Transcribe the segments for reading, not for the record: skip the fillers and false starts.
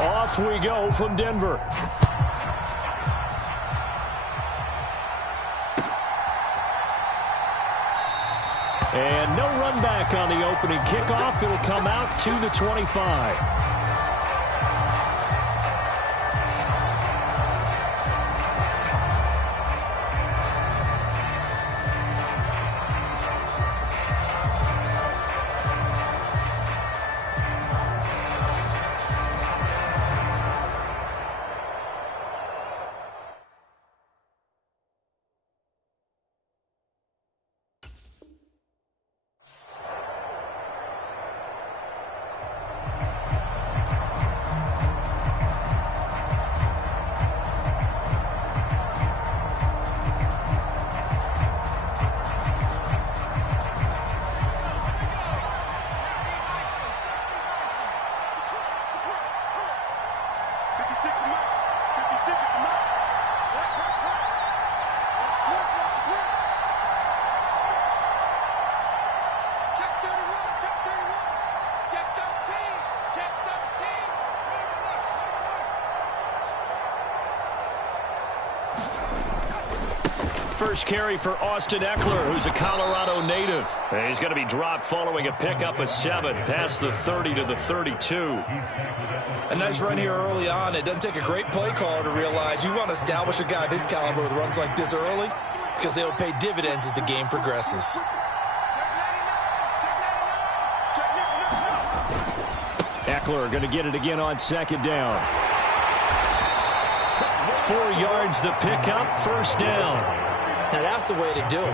off we go from Denver. And no run back on the opening kickoff. It'll come out to the 25. First carry for Austin Eckler, who's a Colorado native. And he's going to be dropped following a pickup of 7 past the 30 to the 32. A nice run here early on. It doesn't take a great play caller to realize you want to establish a guy of his caliber with runs like this early because they will pay dividends as the game progresses. Eckler going to get it again on second down. 4 yards the pickup, first down. Now that's the way to do it.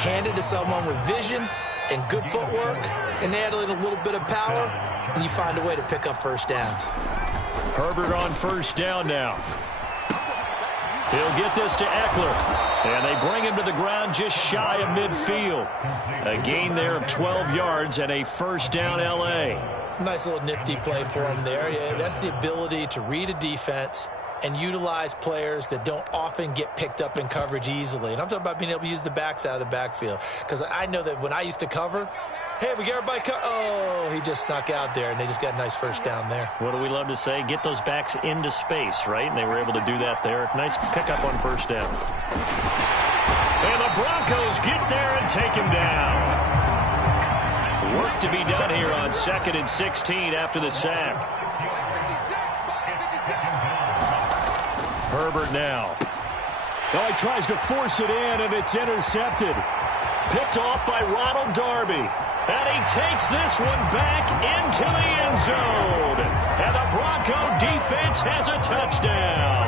Hand it to someone with vision and good footwork and add in a little bit of power, and you find a way to pick up first downs. Herbert on first down now. He'll get this to Eckler. And they bring him to the ground just shy of midfield. A gain there of 12 yards and a first down L.A. Nice little nifty play for him there. Yeah, that's the ability to read a defense and utilize players that don't often get picked up in coverage easily. And I'm talking about being able to use the backs out of the backfield. Because I know that when I used to cover, hey, we got everybody oh, he just snuck out there, and they just got a nice first down there. What do we love to say? Get those backs into space, right? And they were able to do that there. Nice pickup on first down. And the Broncos get there and take him down. Work to be done here on 2nd and 16 after the sack. Herbert now. Oh, he tries to force it in, and it's intercepted. Picked off by Ronald Darby. And he takes this one back into the end zone. And the Bronco defense has a touchdown.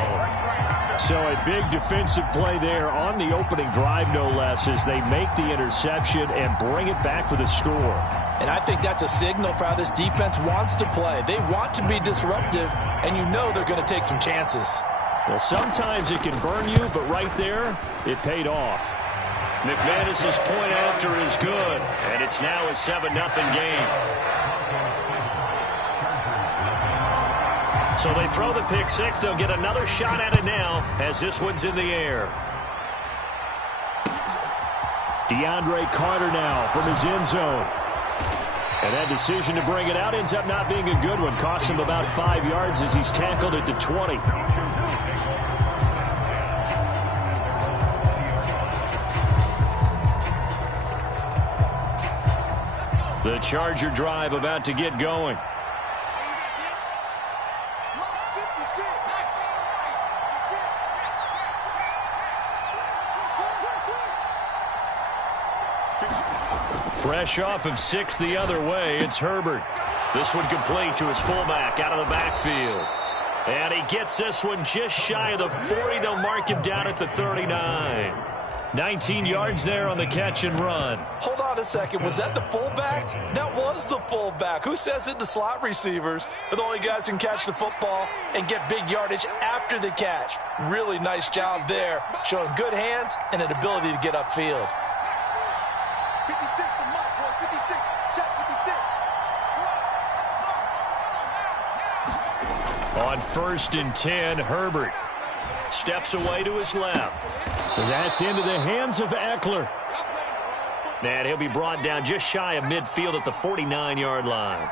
So a big defensive play there on the opening drive, no less, as they make the interception and bring it back for the score. And I think that's a signal for how this defense wants to play. They want to be disruptive, and you know they're going to take some chances. Well, sometimes it can burn you, but right there, it paid off. McManus's point after is good, and it's now a 7-0 game. So they throw the pick six. They'll get another shot at it now as this one's in the air. DeAndre Carter now from his end zone. And that decision to bring it out ends up not being a good one. Costs him about 5 yards as he's tackled at the 20. The Charger drive about to get going. Fresh off of 6 the other way, it's Herbert. This one complete to his fullback out of the backfield. And he gets this one just shy of the 40. They'll mark him down at the 39. 19 yards there on the catch and run. Hold on a second. Was that the fullback? That was the fullback. Who says it? The slot receivers are the only guys who can catch the football and get big yardage after the catch. Really nice job there, showing good hands and an ability to get upfield. 56 for Mike, boys. 56. Shot 56. On 1st and 10, Herbert steps away to his left. So that's into the hands of Eckler. And he'll be brought down just shy of midfield at the 49-yard line.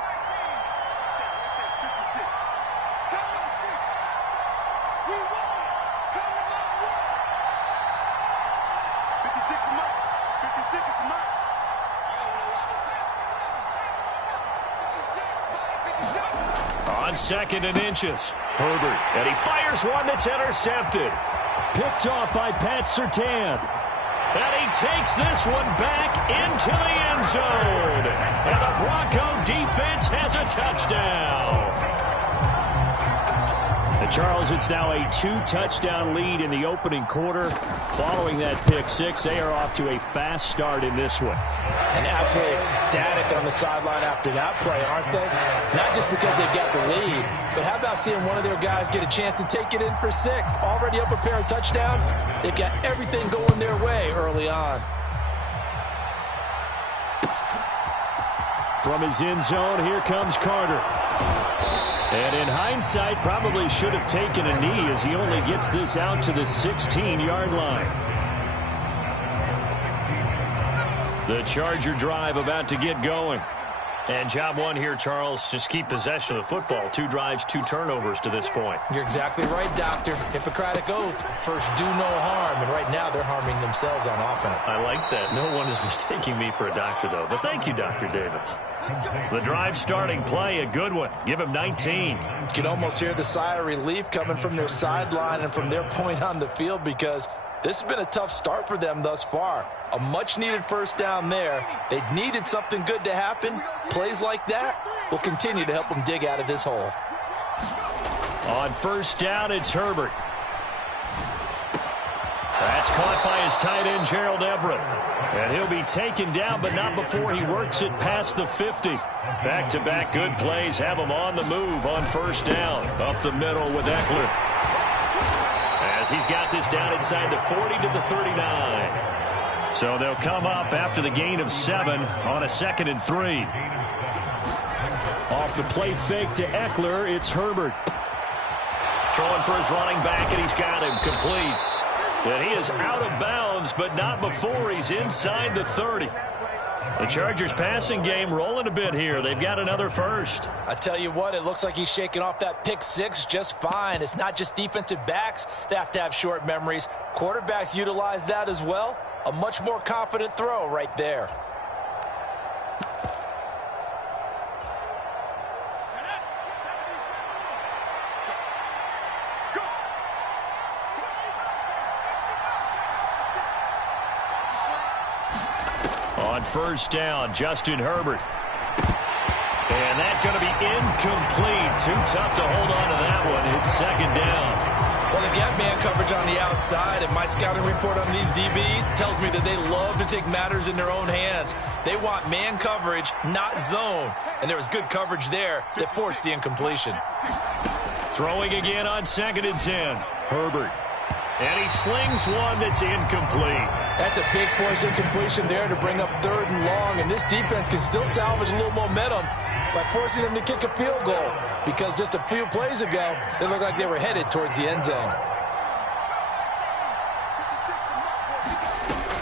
On 2nd and inches. Herbert. And he fires one that's intercepted. Picked off by Pat Surtain. And he takes this one back into the end zone. And the Bronco defense has a touchdown. And Charles, it's now a 2-touchdown lead in the opening quarter. Following that pick six, they are off to a fast start in this one. And absolutely ecstatic on the sideline after that play, aren't they? Not just because they got the lead, but how about seeing one of their guys get a chance to take it in for 6? Already up a pair of touchdowns. They've got everything going their way early on. From his end zone, here comes Carter. And in hindsight, probably should have taken a knee as he only gets this out to the 16-yard line. The Charger drive about to get going. And job one here, Charles, just keep possession of the football. 2 drives, 2 turnovers to this point. You're exactly right, Doctor. Hippocratic oath. First, do no harm. And right now, they're harming themselves on offense. I like that. No one is mistaking me for a doctor, though. But thank you, Dr. Davis. The drive starting play, a good one. Give him 19. You can almost hear the sigh of relief coming from their sideline and from their point on the field because this has been a tough start for them thus far. A much-needed first down there. They needed something good to happen. Plays like that will continue to help them dig out of this hole. On first down, it's Herbert. That's caught by his tight end, Gerald Everett. And he'll be taken down, but not before he works it past the 50. Back-to-back good plays have him on the move on first down. Up the middle with Eckler. As he's got this down inside the 40 to the 39. So they'll come up after the gain of 7 on a 2nd and 3. Off the play fake to Eckler, it's Herbert. Throwing for his running back, and he's got him complete. And he is out of bounds, but not before he's inside the 30. The Chargers passing game rolling a bit here. They've got another first. I tell you what, it looks like he's shaking off that pick six just fine. It's not just defensive backs that have to have short memories. Quarterbacks utilize that as well. A much more confident throw right there. On first down, Justin Herbert. And that's going to be incomplete. Too tough to hold on to that one. It's 2nd down. Well, they've got man coverage on the outside, and my scouting report on these DBs tells me that they love to take matters in their own hands. They want man coverage, not zone. And there was good coverage there that forced the incompletion. Throwing again on 2nd and 10. Herbert. And he slings one that's incomplete. That's a big force incompletion there to bring up 3rd and long, and this defense can still salvage a little momentum by forcing them to kick a field goal because just a few plays ago, they looked like they were headed towards the end zone.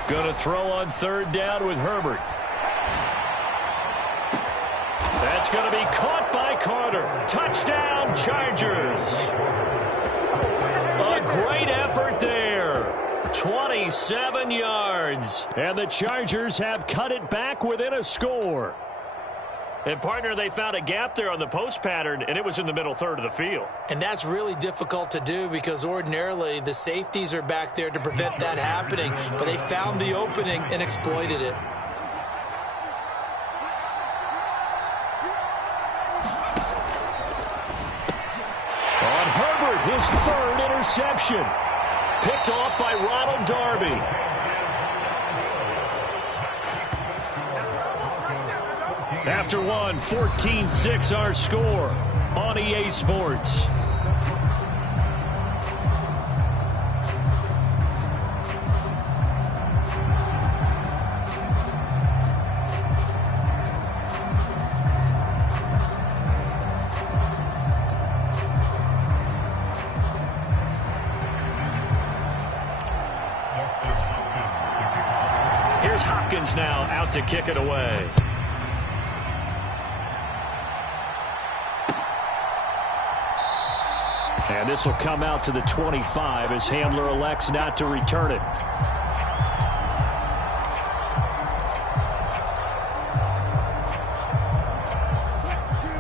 Going to throw on 3rd down with Herbert. That's going to be caught by Carter. Touchdown, Chargers. A great effort there. 27 yards. And the Chargers have cut it back within a score. And, partner, they found a gap there on the post pattern, and it was in the middle third of the field. And that's really difficult to do because ordinarily the safeties are back there to prevent that happening. But they found the opening and exploited it. On Herbert, his 3rd interception. Picked off by Ronald Darby. After one, 14-6 our score on EA Sports. Here's Hopkins now out to kick it away. And this will come out to the 25 as Handler elects not to return it.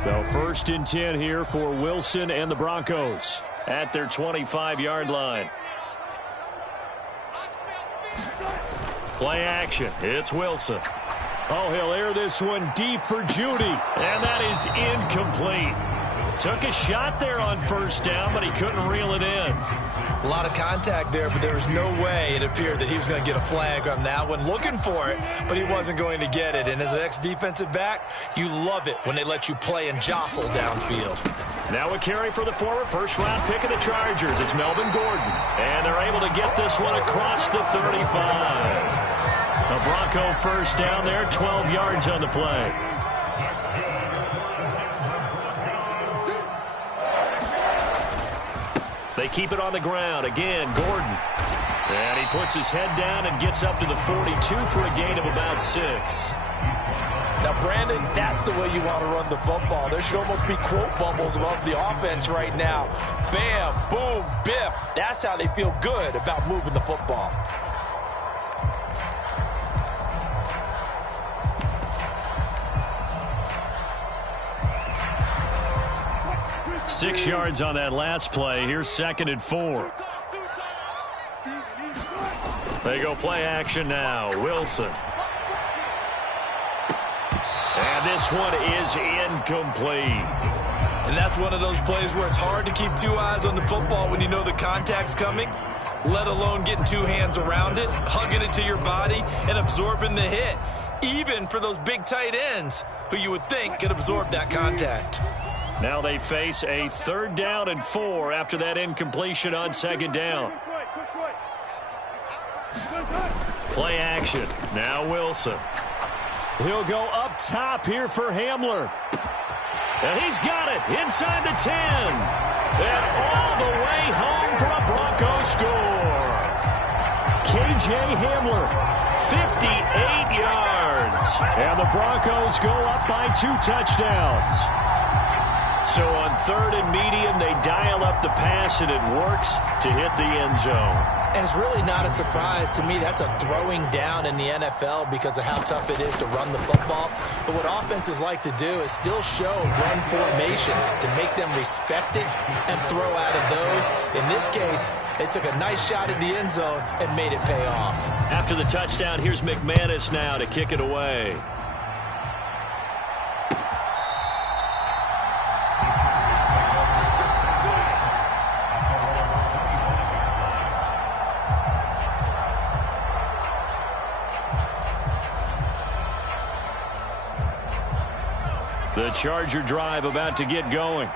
So 1st and 10 here for Wilson and the Broncos at their 25-yard line. Play action. It's Wilson. Oh, he'll air this one deep for Judy. And that is incomplete. Took a shot there on 1st down, but he couldn't reel it in. A lot of contact there, but there was no way it appeared that he was going to get a flag on that one. Looking for it, but he wasn't going to get it. And as an ex-defensive back, you love it when they let you play and jostle downfield. Now a carry for the former first-round pick of the Chargers. It's Melvin Gordon. And they're able to get this one across the 35. A Bronco 1st down there, 12 yards on the play. They keep it on the ground. Again, Gordon. And he puts his head down and gets up to the 42 for a gain of about 6. Now, Brandon, that's the way you want to run the football. There should almost be quote bubbles above the offense right now. Bam, boom, biff. That's how they feel good about moving the football. Six yards on that last play. Here's 2nd and 4. They go play action now. Wilson. And this one is incomplete. And that's one of those plays where it's hard to keep 2 eyes on the football when you know the contact's coming, let alone getting 2 hands around it, hugging it to your body, and absorbing the hit, even for those big tight ends who you would think could absorb that contact. Now they face a 3rd down and 4 after that incompletion on 2nd down. Play action. Now Wilson. He'll go up top here for Hamler. And he's got it inside the 10. And all the way home for a Bronco score. K.J. Hamler, 58 yards. And the Broncos go up by 2 touchdowns. So on 3rd and medium, they dial up the pass, and it works to hit the end zone. And it's really not a surprise to me. That's a throwing down in the NFL because of how tough it is to run the football. But what offenses like to do is still show run formations to make them respect it and throw out of those. In this case, they took a nice shot at the end zone and made it pay off. After the touchdown, here's McManus now to kick it away. The Charger drive about to get going.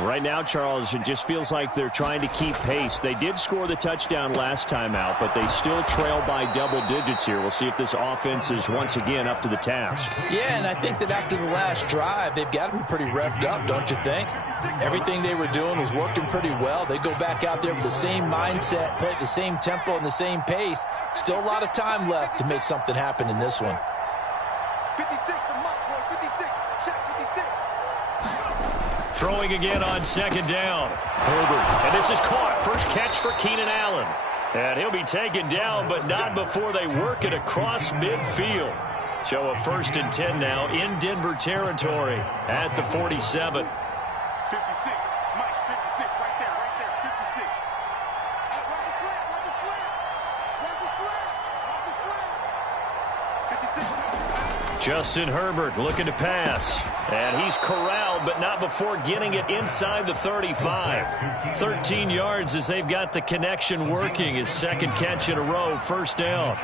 Right now, Charles, it just feels like they're trying to keep pace. They did score the touchdown last time out, but they still trail by double digits here. We'll see if this offense is once again up to the task. Yeah, and I think that after the last drive, they've got to be pretty revved up, don't you think? Everything they were doing was working pretty well. They go back out there with the same mindset, play at the same tempo and the same pace. Still a lot of time left to make something happen in this one. 56, the mark, boys. 56. Check 56. Throwing again on 2nd down. Herbert. And this is caught. First catch for Keenan Allen. And he'll be taken down, but not before they work it across midfield. So a 1st and 10 now in Denver territory at the 47. 56. Mike, 56. Right there. 56. Watch the slant. Watch the slant. 56. Justin Herbert looking to pass. And he's corralled, but not before getting it inside the 35. 13 yards as they've got the connection working. His 2nd catch in a row, 1st down.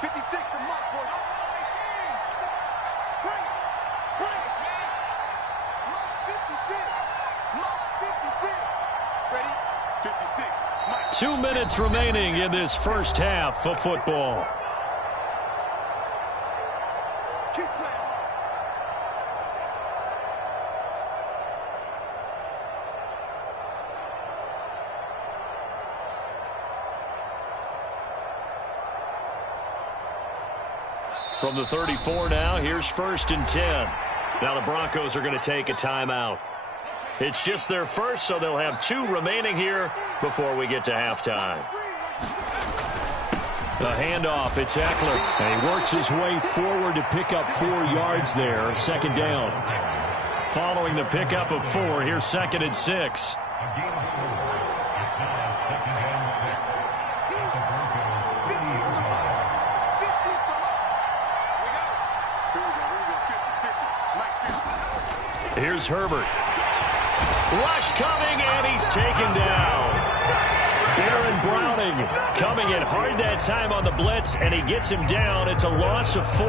56, the mark, boys. Bring it. Mark 56. Mark 56. Ready? 56. Mike. 2 minutes remaining in this first half of football. From the 34 now, here's 1st and 10. Now the Broncos are going to take a timeout. It's just their first, so they'll have 2 remaining here before we get to halftime. The handoff, it's Eckler. And he works his way forward to pick up 4 yards there. Second down. Following the pickup of 4, here's 2nd and 6. Here's Herbert. Rush coming, and he's taken down. Aaron Browning coming in hard that time on the blitz, and he gets him down. It's a loss of 4.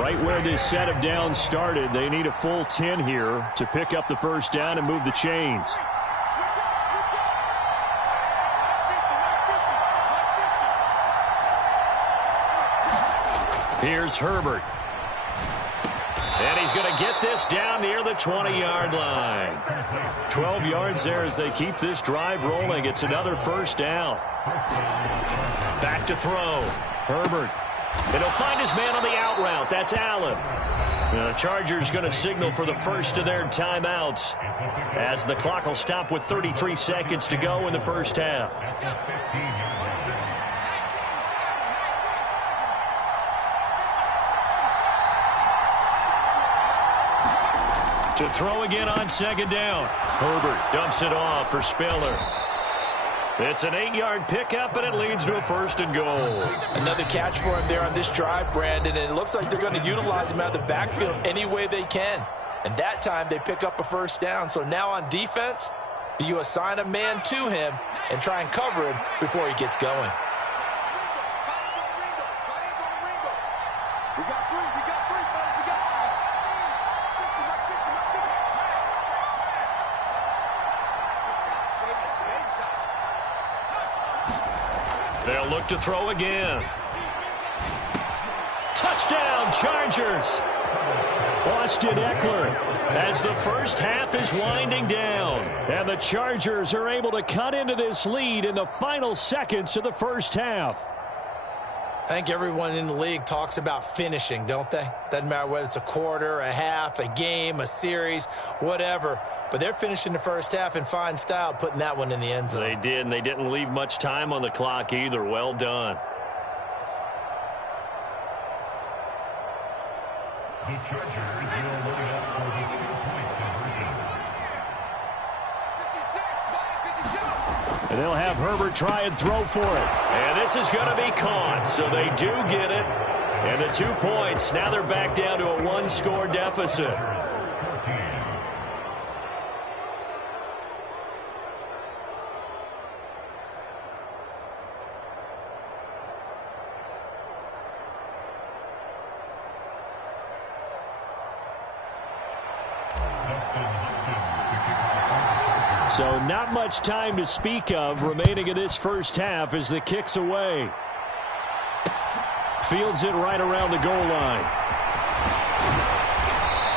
Right where this set of downs started, they need a full 10 here to pick up the first down and move the chains. Here's Herbert. And he's going to get this down near the 20-yard line. 12 yards there as they keep this drive rolling. It's another first down. Back to throw. Herbert. And he'll find his man on the out route. That's Allen. The Chargers going to signal for the first of their timeouts as the clock will stop with 33 seconds to go in the first half. To throw again on second down. Herbert dumps it off for Spiller. It's an 8-yard pickup, and it leads to a 1st and goal. Another catch for him there on this drive, Brandon, and it looks like they're going to utilize him out of the backfield any way they can. And that time they pick up a first down. So now on defense, do you assign a man to him and try and cover him before he gets going? They'll look to throw again. Touchdown, Chargers. Austin Eckler as the first half is winding down. And the Chargers are able to cut into this lead in the final seconds of the first half. I think everyone in the league talks about finishing, don't they? Doesn't matter whether it's a quarter, a half, a game, a series, whatever. But they're finishing the first half in fine style, putting that one in the end zone. They did, and they didn't leave much time on the clock either. Well done. The Chargers will line up for the 2-point conversion. And they'll have Herbert try and throw for it. And this is going to be caught, so they do get it. And the 2 points, now they're back down to a 1-score deficit. So not much time to speak of remaining in this first half as the kick's away. Fields it right around the goal line.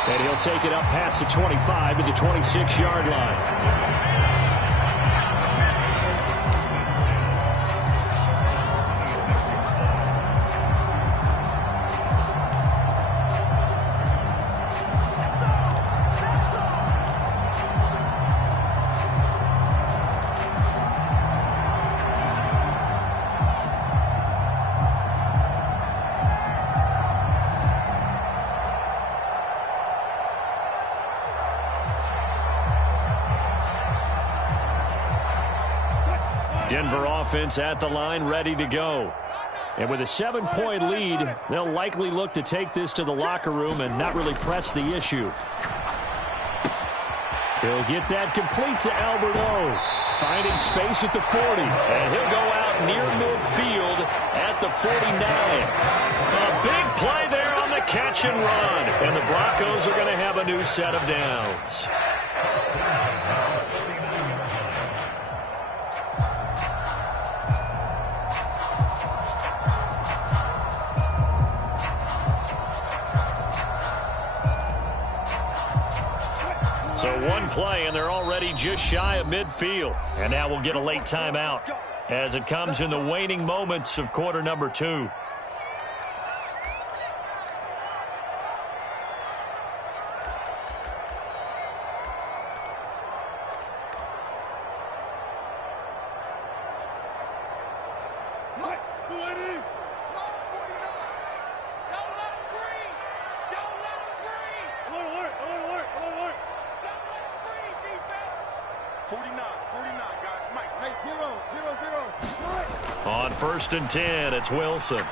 And he'll take it up past the 25 to the 26-yard line. Denver offense at the line, ready to go. And with a 7-point lead, they'll likely look to take this to the locker room and not really press the issue. He'll get that complete to Alberto, finding space at the 40. And he'll go out near midfield at the 49. A big play there on the catch and run. And the Broncos are going to have a new set of downs. So one play, and they're already just shy of midfield. And now we'll get a late timeout as it comes in the waning moments of quarter number 2. 49, guys. Mike, hey, 0, 0, 0. On 1st and 10, it's Wilson.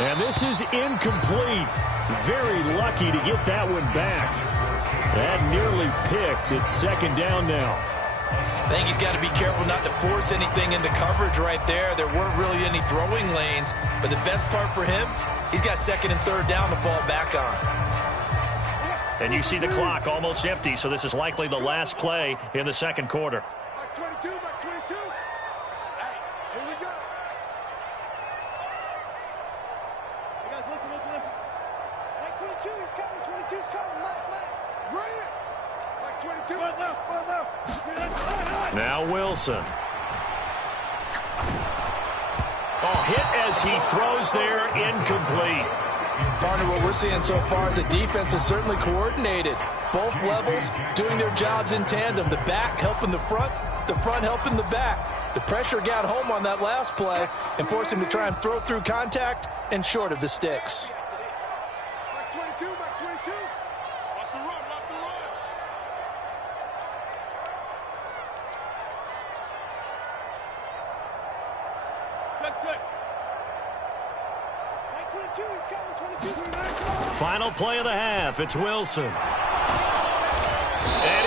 And this is incomplete. Very lucky to get that one back. That nearly picked. It's 2nd down now. I think he's got to be careful not to force anything into coverage right there. There weren't really any throwing lanes, but the best part for him, he's got 2nd and 3rd down to fall back on. And you see the clock almost empty, so this is likely the last play in the 2nd quarter. Mike 22, Mike 22. Hey, here we go. Hey, guys, listen. Mike 22, he's coming. 22's coming. Mike. Bring it. Mike 22. Well, now. Now Wilson. Oh, hit as he throws there, incomplete. Partner, what we're seeing so far is the defense is certainly coordinated. Both levels doing their jobs in tandem. The back helping the front helping the back. The pressure got home on that last play and forced him to try and throw through contact and short of the sticks. Mike 22, Mike 22. Watch the run. Good. Mike 22, he's coming. 22. Final play of the half. It's Wilson. And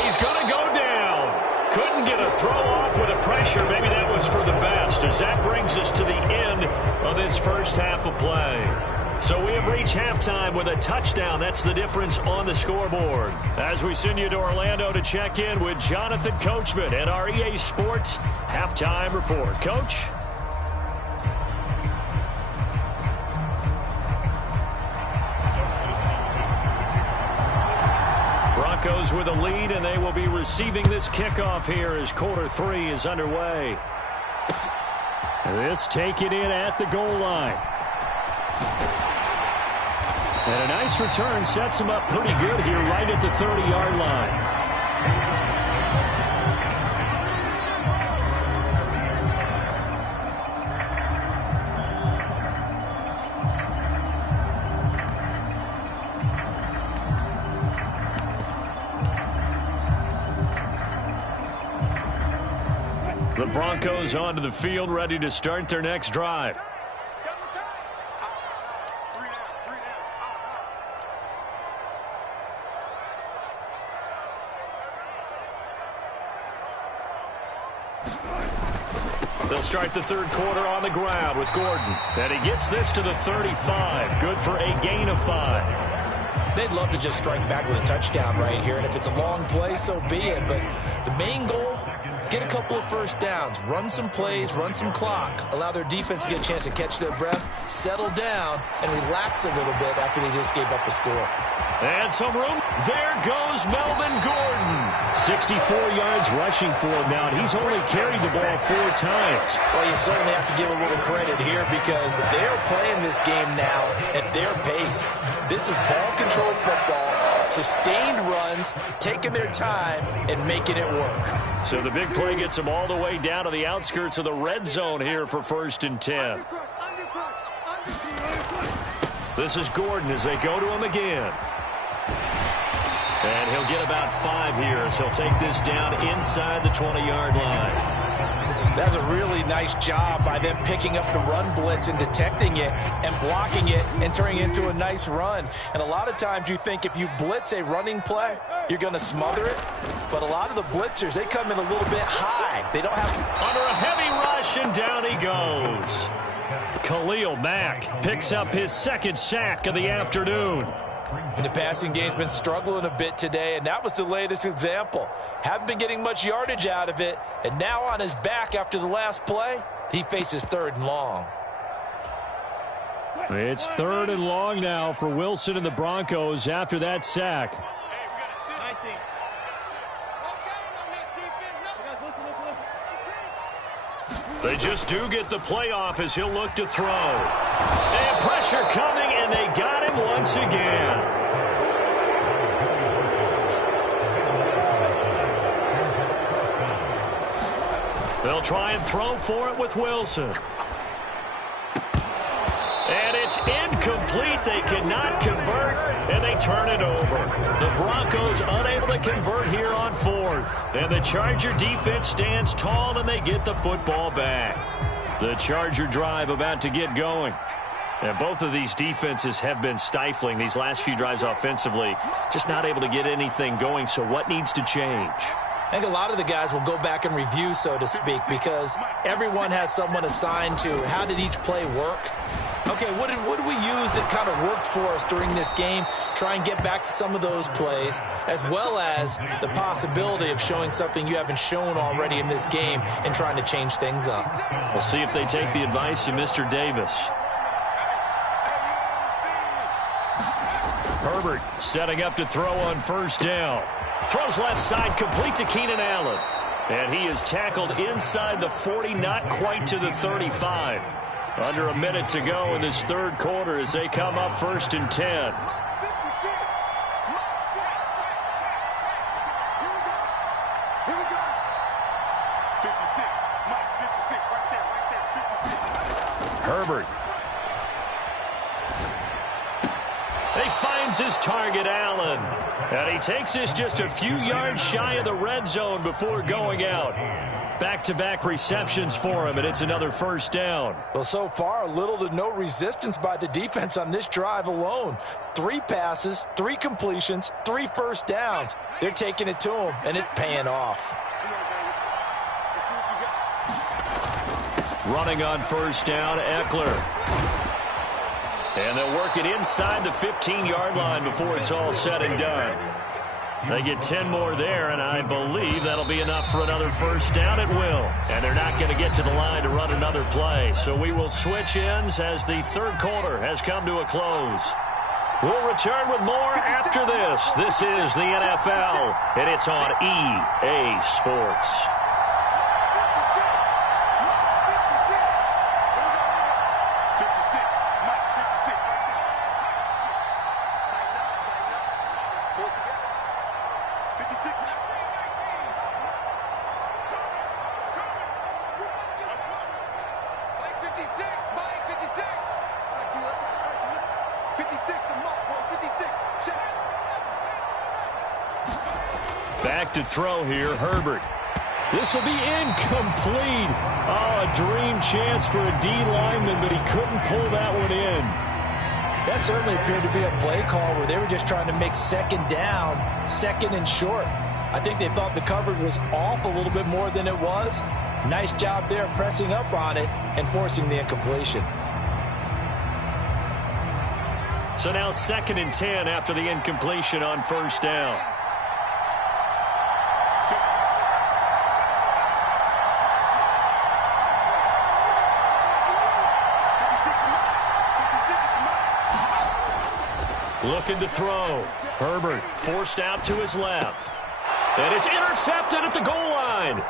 he's going to go down. Couldn't get a throw off with the pressure. Maybe that was for the best, as that brings us to the end of this first half of play. So we have reached halftime with a touchdown. That's the difference on the scoreboard. As we send you to Orlando to check in with Jonathan Coachman at our EA Sports Halftime Report. Coach? Broncos with a lead, and they will be receiving this kickoff here as quarter 3 is underway. This taken in at the goal line. And a nice return sets him up pretty good here right at the 30-yard line. The Broncos onto the field, ready to start their next drive. They'll start the 3rd quarter on the ground with Gordon. And he gets this to the 35. Good for a gain of 5. They'd love to just strike back with a touchdown right here, and if it's a long play, so be it. But the main goal, get a couple of first downs, run some plays, run some clock, allow their defense to get a chance to catch their breath, settle down, and relax a little bit after they just gave up a score. And some room. There goes Melvin Gordon. 64 yards rushing for him now, and he's only carried the ball 4 times. Well, you certainly have to give a little credit here because they're playing this game now at their pace. This is ball-controlled football, sustained runs, taking their time, and making it work. So the big play gets them all the way down to the outskirts of the red zone here for 1st and 10. This is Gordon as they go to him again. And he'll get about 5 here as he'll take this down inside the 20-yard line. That's a really nice job by them picking up the run blitz and detecting it and blocking it and turning it into a nice run. And a lot of times you think if you blitz a running play, you're going to smother it. But a lot of the blitzers, they come in a little bit high. They don't have... Under a heavy rush, and down he goes. Khalil Mack picks up his 2nd sack of the afternoon. And the passing game's been struggling a bit today, and that was the latest example. Haven't been getting much yardage out of it, and now on his back after the last play, he faces 3rd and long. It's 3rd and long now for Wilson and the Broncos after that sack. They just do get the playoff as he'll look to throw. And pressure coming, and they got him once again. They'll try and throw for it with Wilson. And it's incomplete. They cannot convert, and they turn it over. The Broncos unable to convert here on fourth. And the Charger defense stands tall, and they get the football back. The Charger drive about to get going. And both of these defenses have been stifling these last few drives offensively. Just not able to get anything going, so what needs to change? I think a lot of the guys will go back and review, so to speak, because everyone has someone assigned to how did each play work. Okay, what did we use that kind of worked for us during this game? Try and get back to some of those plays, as well as the possibility of showing something you haven't shown already in this game and trying to change things up. We'll see if they take the advice of Mr. Davis. Herbert setting up to throw on first down. Throws left side, complete to Keenan Allen. And he is tackled inside the 40, not quite to the 35. Under a minute to go in this third quarter as they come up 1st and 10. Herbert. He finds his target, Allen. And he takes this just a few yards shy of the red zone before going out. Back-to-back receptions for him, and it's another first down. Well, so far, little to no resistance by the defense on this drive alone. 3 passes, 3 completions, 3 first downs. They're taking it to him, and it's paying off. Running on first down, Eckler. And they'll work it inside the 15-yard line before it's all said and done. They get 10 more there, and I believe that'll be enough for another first down. It will. And they're not going to get to the line to run another play. So we will switch ends as the third quarter has come to a close. We'll return with more after this. This is the NFL, and it's on EA Sports. Back to throw here, Herbert. This will be incomplete. Oh, a dream chance for a D lineman, but he couldn't pull that one in. That certainly appeared to be a play call where they were just trying to make second down, second and short. I think they thought the coverage was off a little bit more than it was. Nice job there pressing up on it and forcing the incompletion. So now 2nd and 10 after the incompletion on first down. Looking to throw. Herbert forced out to his left. And it's intercepted at the goal line.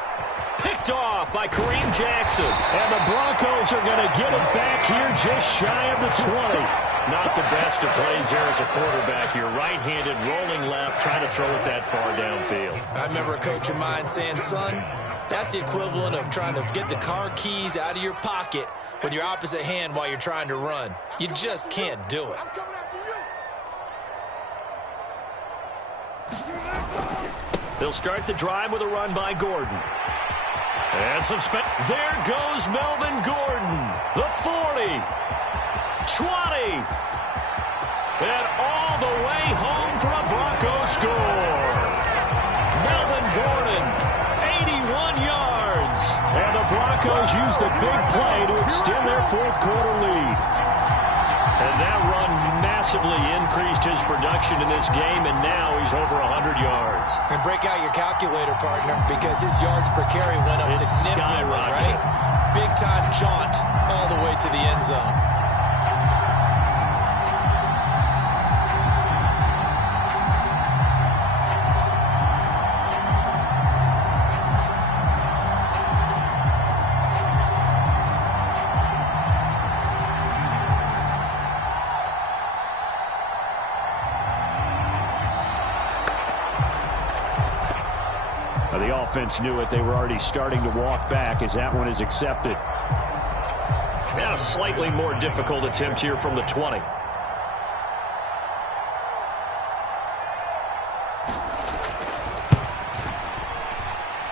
Picked off by Kareem Jackson. And the Broncos are going to get it back here just shy of the 20. Not the best of plays there as a quarterback. You're right-handed, rolling left, trying to throw it that far downfield. I remember a coach of mine saying, son, that's the equivalent of trying to get the car keys out of your pocket with your opposite hand while you're trying to run. You just can't do it. They'll start the drive with a run by Gordon. And some there goes Melvin Gordon. The 40. 20. And all the way home for a Broncos score. Melvin Gordon, 81 yards. And the Broncos use the big play to extend their fourth quarter lead. And that run massively increased his production in this game, and now he's over 100 yards. And break out your calculator, partner, because his yards per carry went up significantly, right? Big-time jaunt all the way to the end zone. The offense knew it. They were already starting to walk back as that one is accepted. Now a slightly more difficult attempt here from the 20.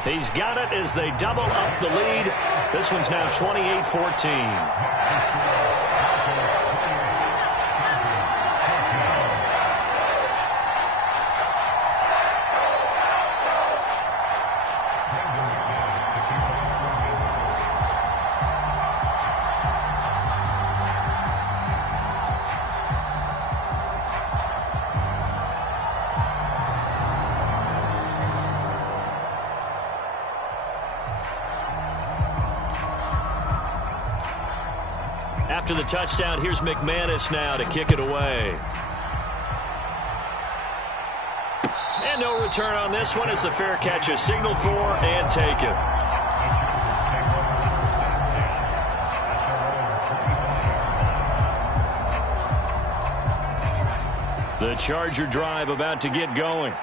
He's got it as they double up the lead. This one's now 28-14. After the touchdown, here's McManus now to kick it away. And no return on this one as the fair catch is signaled for and taken. The Charger drive about to get going.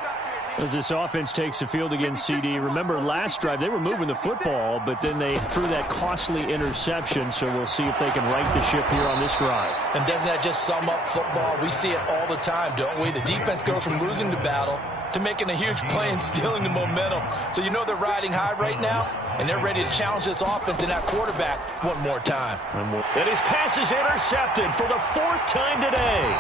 As this offense takes the field against CD, remember last drive they were moving the football, but then they threw that costly interception, so we'll see if they can right the ship here on this drive. And doesn't that just sum up football? We see it all the time, don't we? The defense goes from losing the battle to making a huge play and stealing the momentum. So you know they're riding high right now, and they're ready to challenge this offense and that quarterback one more time. And his pass is intercepted for the 4th time today.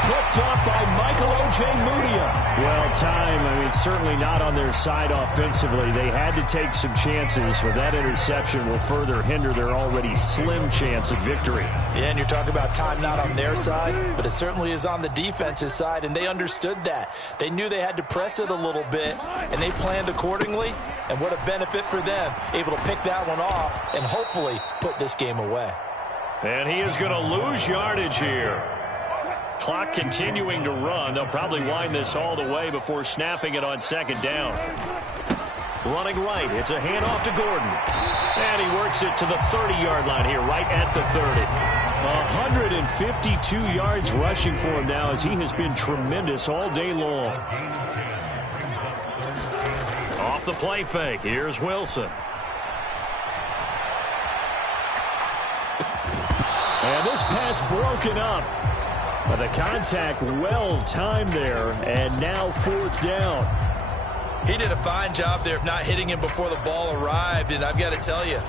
Picked up by Michael Ojemudia. Well, time, certainly not on their side offensively. They had to take some chances, but that interception will further hinder their already slim chance of victory. Yeah, and you're talking about time not on their side, but it certainly is on the defense's side, and they understood that. They knew they had to press it a little bit, and they planned accordingly, and what a benefit for them, able to pick that one off and hopefully put this game away. And he is going to lose yardage here. Clock continuing to run. They'll probably wind this all the way before snapping it on 2nd down. Running right. It's a handoff to Gordon. And he works it to the 30-yard line here, right at the 30. 152 yards rushing for him now as he has been tremendous all day long. Off the play fake. Here's Wilson. And this pass broken up. But the contact well timed there, and now 4th down. He did a fine job there of not hitting him before the ball arrived, and I've got to tell you,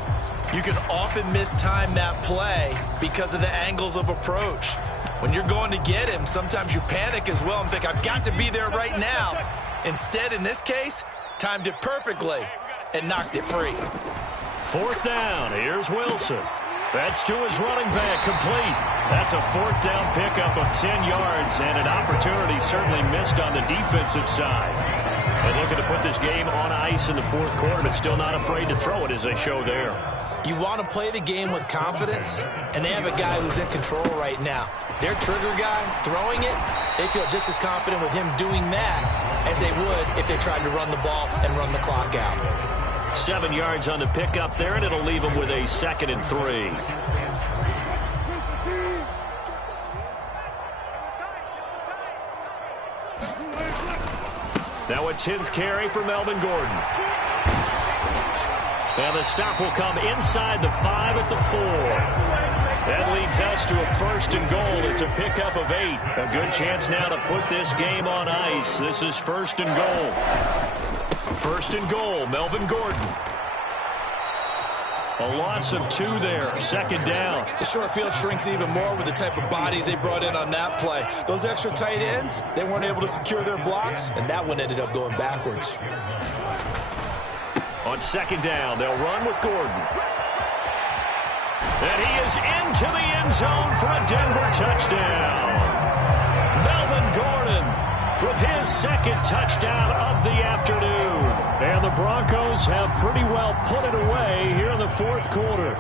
you can often mistime that play because of the angles of approach. When you're going to get him, sometimes you panic as well and think, I've got to be there right now. Instead, in this case, timed it perfectly and knocked it free. 4th down. Here's Wilson. That's to his running back, complete. That's a 4th down pickup of 10 yards, and an opportunity certainly missed on the defensive side. And looking to put this game on ice in the 4th quarter, but still not afraid to throw it as they show there. You want to play the game with confidence, and they have a guy who's in control right now. Their trigger guy, throwing it, they feel just as confident with him doing that as they would if they tried to run the ball and run the clock out. 7 yards on the pickup there, and it'll leave them with a 2nd and 3. Now a 10th carry for Melvin Gordon. And the stop will come inside the 5 at the 4. That leads us to a 1st and goal. It's a pickup of 8. A good chance now to put this game on ice. This is 1st and goal. 1st and goal, Melvin Gordon. A loss of 2 there, 2nd down. The short field shrinks even more with the type of bodies they brought in on that play. Those extra tight ends, they weren't able to secure their blocks, and that one ended up going backwards. On 2nd down, they'll run with Gordon. And he is into the end zone for a Denver touchdown. Melvin Gordon with his 2nd touchdown of the afternoon. And the Broncos have pretty well put it away here in the 4th quarter.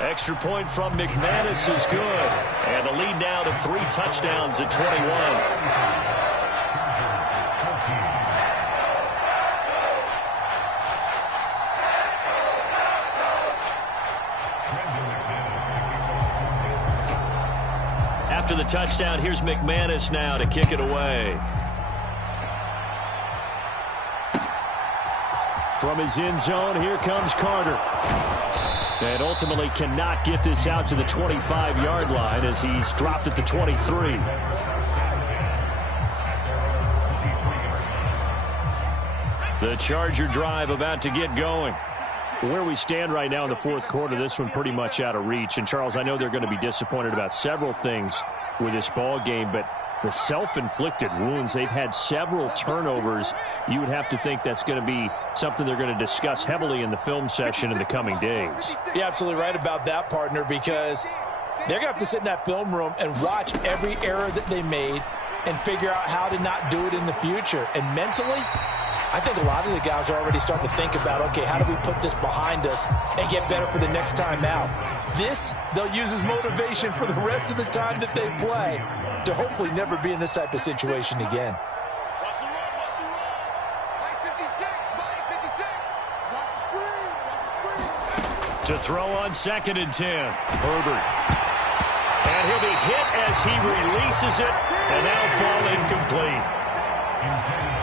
Extra point from McManus is good. And the lead now to 3 touchdowns at 21. After the touchdown, here's McManus now to kick it away. From his end zone, here comes Carter. And ultimately cannot get this out to the 25-yard line as he's dropped at the 23. The Charger drive about to get going. Where we stand right now in the fourth quarter, this one pretty much out of reach. And, Charles, I know they're going to be disappointed about several things with this ball game, but the self-inflicted wounds, they've had several turnovers. You would have to think that's going to be something they're going to discuss heavily in the film session in the coming days. You're absolutely right about that, partner, because they're going to have to sit in that film room and watch every error that they made and figure out how to not do it in the future. And mentally, I think a lot of the guys are already starting to think about, okay, how do we put this behind us and get better for the next time out? This, they'll use as motivation for the rest of the time that they play to hopefully never be in this type of situation again. Watch the run, watch the run. Mike 56, Mike 56. Watch the screen, watch the screen. To throw on 2nd and 10. Herbert. And he'll be hit as he releases it, and that'll fall incomplete.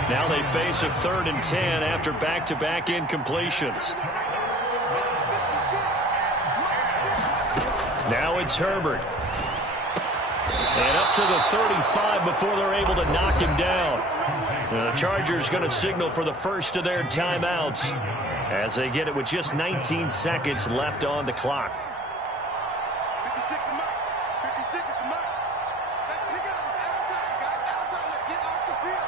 Now they face a 3rd and 10 after back-to-back incompletions. Now it's Herbert. And up to the 35 before they're able to knock him down. The Chargers going to signal for the first of their timeouts as they get it with just 19 seconds left on the clock. 56 is Mike. 56 is Mike. Let's pick it up. It's out of time, guys. Out of time. Let's get off the field.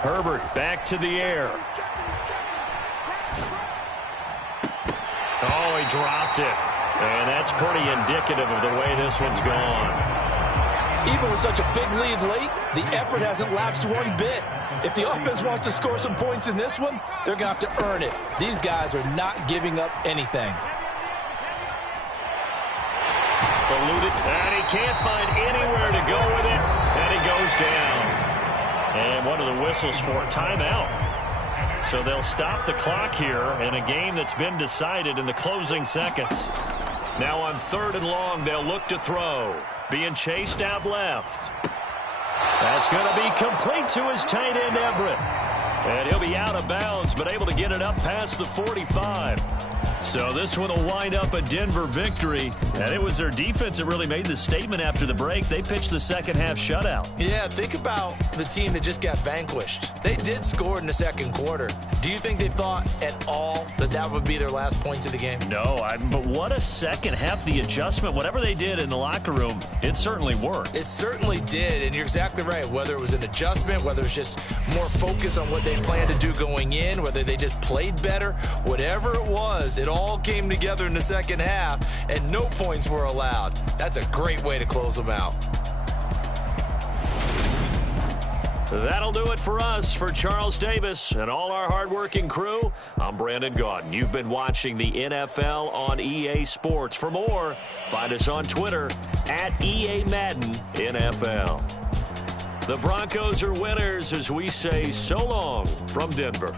Herbert back to the air. He's checking, he's checking. Oh, he dropped it. And that's pretty indicative of the way this one's gone. Even with such a big lead late, the effort hasn't lapsed one bit. If the offense wants to score some points in this one, they're going to have to earn it. These guys are not giving up anything. Eluded, and he can't find anywhere to go with it, and he goes down. And one of the whistles for a timeout. So they'll stop the clock here in a game that's been decided in the closing seconds. Now on 3rd and long, they'll look to throw. Being chased out left. That's going to be complete to his tight end, Everett. And he'll be out of bounds, but able to get it up past the 45. So this one will wind up a Denver victory. And it was their defense that really made the statement after the break. They pitched the second half shutout. Yeah, think about the team that just got vanquished. They did score in the second quarter. Do you think they thought at all that that would be their last points of the game? No, but what a second half. The adjustment, whatever they did in the locker room, it certainly worked. It certainly did, and you're exactly right. Whether it was an adjustment, whether it was just more focus on what they planned to do going in, whether they just played better, whatever it was, it all came together in the second half, and no points were allowed. That's a great way to close them out. That'll do it for us. For Charles Davis and all our hardworking crew, I'm Brandon Gaudin. You've been watching the NFL on EA Sports. For more, find us on Twitter at EA Madden NFL. The Broncos are winners as we say so long from Denver.